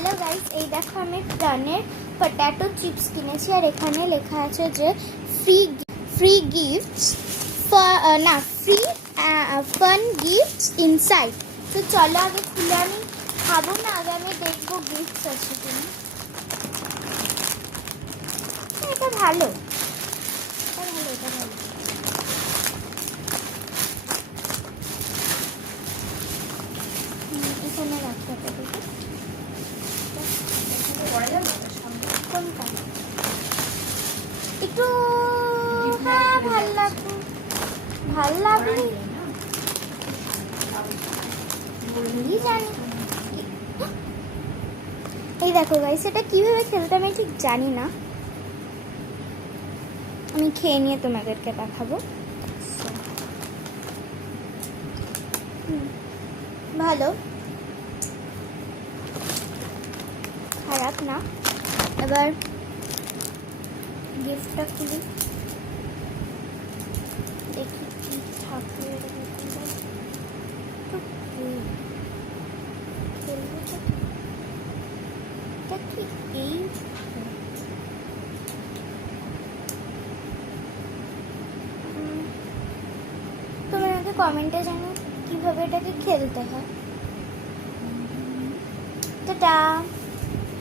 Hello guys, এই দেখো আমি প্রাণের পটেটো চিপস কিনেছি আর এখানে লেখা আছে যে ফ্রি গিফটস না ফ্রি ফান গিফটস ইনসাইড। তো চলো আগে খুলে আমি খাবো না, আগে আমি দেখবো গিফটস আছে কিনা। এটা ভালো, এটা ভালো। এখানে রাখতে হবে কোনটা একটু হ্যাঁ ভাল লাগবে জানি। এই দেখো গাইস, এটা কিভাবে খেলতে আমি ঠিক জানি না, আমি খেয়ে নিয়ে তোমাদেরকে দেখাবো। ভালো, খারাপ না। এবার গিফটটা খুলি, দেখি কি থাকে। এই তোমরা আমাকে কমেন্টে জানো কিভাবে এটাকে খেলতে হয়। টাটা।